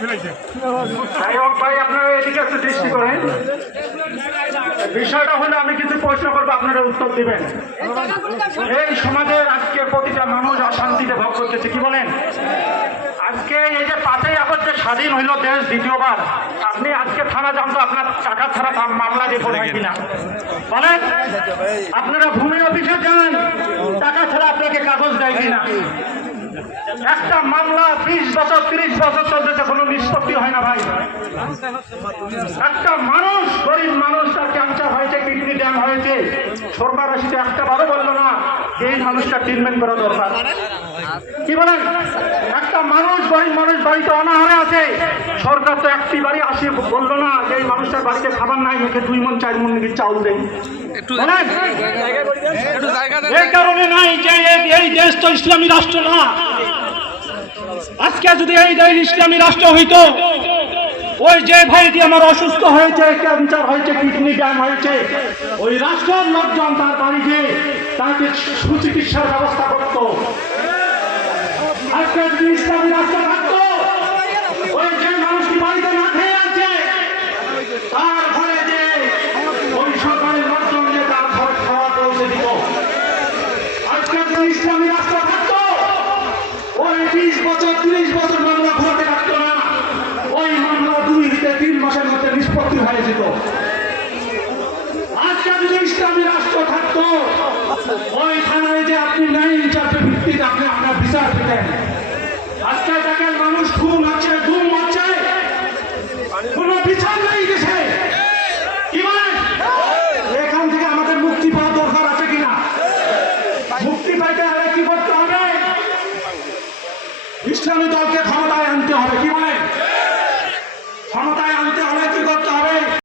যাই হোক ভাই, আপনারা এদিকে একটু দৃষ্টি করেন। বিষয়টা হলে, আমি কিছু প্রশ্ন করব, আপনারা উত্তর দিবেন। এই সমাজের আজকে প্রতিটা মানুষ অশান্তিতে ভোগ করতেছে, কি বলেন? আজকে এই যে পাতেই আবার যে স্বাধীন হইল দেশ দ্বিতীয়বার, আপনি আজকে থানা যান তো আপনার টাকা ছাড়া মামলা দিয়ে পড়ে কিনা? বলেন, আপনারা ভূমি অফিসে যান, টাকা ছাড়া আপনাকে কাগজ দেয় কিনা? একটা মামলা বিশ বছর তিরিশ বছর চলতেছে কোনো নিষ্পত্তি হয় না ভাই। একটা মানুষ গরিব মানুষ তার ক্যান্সার হয়েছে কিডনি ড্যাম হয়েছে সরকার আসিতে একটা বারো বলল না এই মানুষটা ট্রিটমেন্ট করা দরকার। কি বলেন? একটা মানুষ গরিব মানুষ বাড়িতে অনাহারে আছে সরকার তো একটি বাড়ি আসে বলল না যে এই মানুষটার বাড়িতে খাবার নাই একে দুই মন চার মন নাকি চাউল দেয় এই কারণে নাই যে এই দেশ তো ইসলামী রাষ্ট্র না। আজকে যদি এই দেশ ইসলামী রাষ্ট্র হইত, ওই যে ভাইটি আমার অসুস্থ হয়েছে ক্যান্সার হয়েছে, কিডনি ড্যাম হয়েছে, ওই রাষ্ট্রের লোকজন তার বাড়িতে তাকে সুচিকিৎসার ব্যবস্থা করত। আজকে যদি ইসলামী রাষ্ট্র থাকতো ওই যে মানুষটি বাড়িতে না খেয়ে আছে তার ঘরে যে ওই সরকারের লোকজন যে তার ঘর খাওয়া পৌঁছে দিত আজকে যদি ইসলামী রাষ্ট্র থাকতো ওই বিশ বছর তিরিশ বছর মামলা ঘুরাতে পারতো না ওই মামলা দুই থেকে তিন মাসের মধ্যে নিষ্পত্তি হয়ে যেত আজকে যদি ইসলামী রাষ্ট্র থাকতো ওই থানায় যে আপনি নাই ইনচার্জের ভিত্তিতে আপনি আপনার বিচার পেতেন আজকে দেখেন মানুষ খুন আছে গুম আছে কোনো বিচার নাই দেশে কি বলেন এখান থেকে আমাদের মুক্তি পাওয়া দরকার আছে কিনা মুক্তি পাইতে হলে কি করতে হবে ইসলামী দলকে ক্ষমতায় আনতে হবে। কি